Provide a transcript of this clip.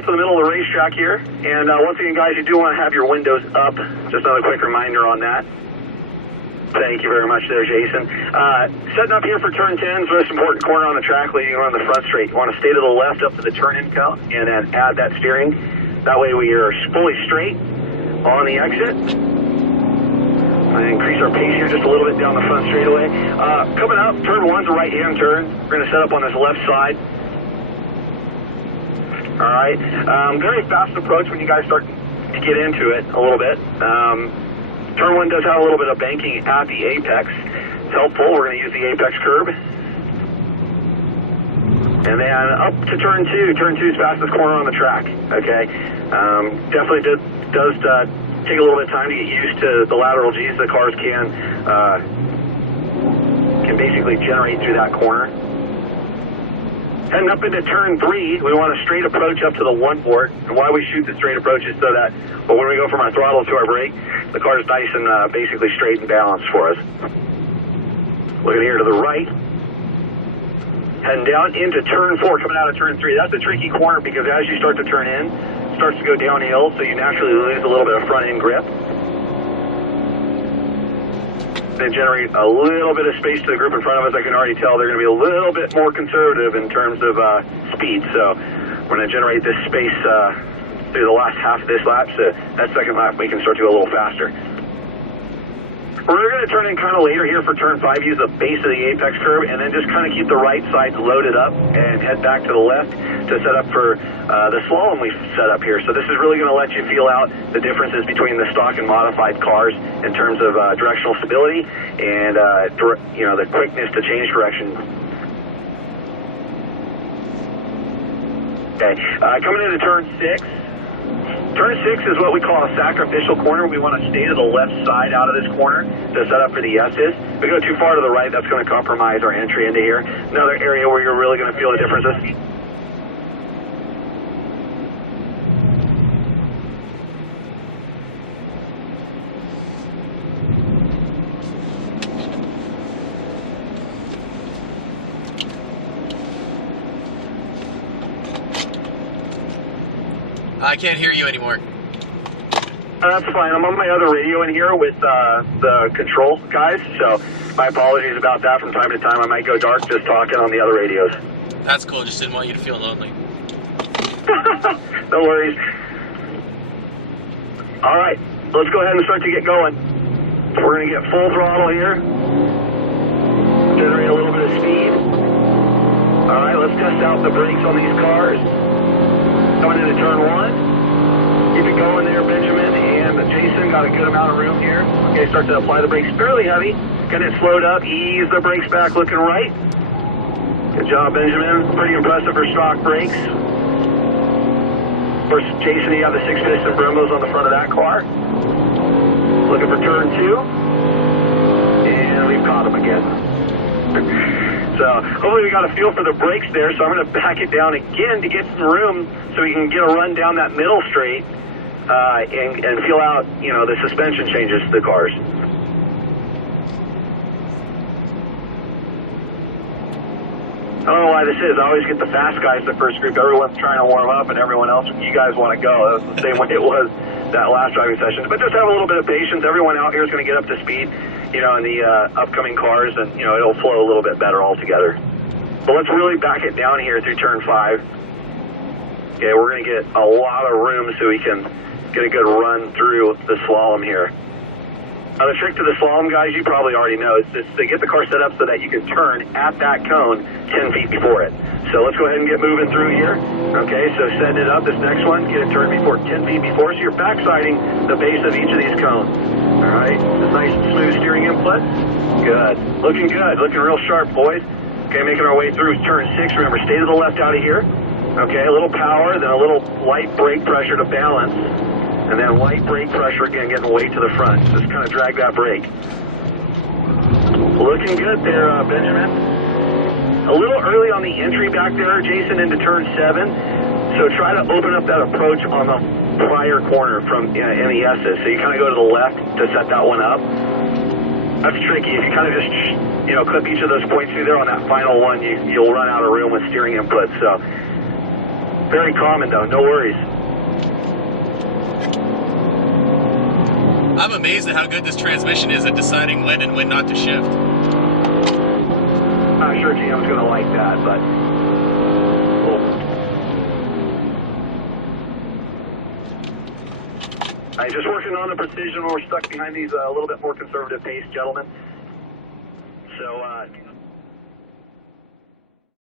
out to the middle of the racetrack here. And once again, guys, you do want to have your windows up. Just another quick reminder on that. Thank you very much there, Jason. Setting up here for turn 10 is the most important corner on the track, leading around the front straight. You want to stay to the left up to the turn-in count and then add that steering. That way we are fully straight on the exit. Increase our pace here just a little bit down the front straightaway. Coming up, turn 1's a right-hand turn. We're going to set up on this left side. All right. Very fast approach when you guys start to get into it a little bit. Turn 1 does have a little bit of banking at the apex. It's helpful. We're going to use the apex curb. And then up to turn 2. Turn 2 is fastest corner on the track. Okay. Definitely does take a little bit of time to get used to the lateral G's the cars can basically generate through that corner. Heading up into turn 3, we want a straight approach up to the 1 board. And why we shoot the straight approach is so that when we go from our throttle to our brake, the car is nice and basically straight and balanced for us. Looking here to the right. Heading down into turn 4, coming out of turn 3. That's a tricky corner because as you start to turn in, it starts to go downhill, so you naturally lose a little bit of front end grip. They generate a little bit of space to the group in front of us. I can already tell they're going to be a little bit more conservative in terms of speed. So we're going to generate this space through the last half of this lap. So that second lap, we can start to go a little faster. We're going to turn in kind of later here for turn 5, use the base of the apex curve, and then just kind of keep the right sides loaded up and head back to the left to set up for the slalom we set up here. So this is really going to let you feel out the differences between the stock and modified cars in terms of directional stability and the quickness to change direction. Okay, coming into turn 6. Turn 6 is what we call a sacrificial corner. We want to stay to the left side out of this corner to set up for the S's. If we go too far to the right, that's going to compromise our entry into here. Another area where you're really going to feel the differences. I can't hear you anymore. That's fine. I'm on my other radio in here with the control guys, so my apologies about that. From time to time, I might go dark just talking on the other radios. That's cool. Just didn't want you to feel lonely. No worries. All right, let's go ahead and start to get going. We're going to get full throttle here. Generate a little bit of speed. All right, let's test out the brakes on these cars. Coming into turn 1. Keep it going there, Benjamin and Jason. Got a good amount of room here. Okay, start to apply the brakes fairly heavy. Get it slowed up. Ease the brakes back, looking right. Good job, Benjamin. Pretty impressive for stock brakes. Of course, Jason, you have the 6-piston Brembos on the front of that car. Looking for turn 2. And we've caught him again. So hopefully we got a feel for the brakes there, so I'm going to back it down again to get some room so we can get a run down that middle straight and feel out, the suspension changes to the cars. I don't know why this is. I always get the fast guys the first group. Everyone's trying to warm up and everyone else, you guys want to go. That's the same way it was that last driving session. But just have a little bit of patience. Everyone out here is going to get up to speed, in the upcoming cars, and, it'll flow a little bit better altogether. But let's really back it down here through turn 5. Okay, we're going to get a lot of room so we can get a good run through the slalom here. Now, the trick to the slalom, guys, you probably already know, is just to get the car set up so that you can turn at that cone 10 feet before it. So let's go ahead and get moving through here. Okay, so setting it up, this next one, get it turned before 10 feet before, so you're backsiding the base of each of these cones. All right, just nice and smooth steering input. Good, looking real sharp, boys. Okay, making our way through turn 6. Remember, stay to the left out of here. Okay, a little power, then a little light brake pressure to balance. And then light brake pressure again, getting weight to the front. Just kind of drag that brake. Looking good there, Benjamin. A little early on the entry back there, Jason, into turn 7. So try to open up that approach on the prior corner from in the S's. So you kind of go to the left to set that one up. That's tricky. If you kind of just, clip each of those points through there on that final one, you'll run out of room with steering input. So Very common though, no worries. I'm amazed at how good this transmission is at deciding when and when not to shift. I'm sure GM's going to like that, but cool. I'm just working on the precision when we're stuck behind these a little bit more conservative pace, gentlemen. So,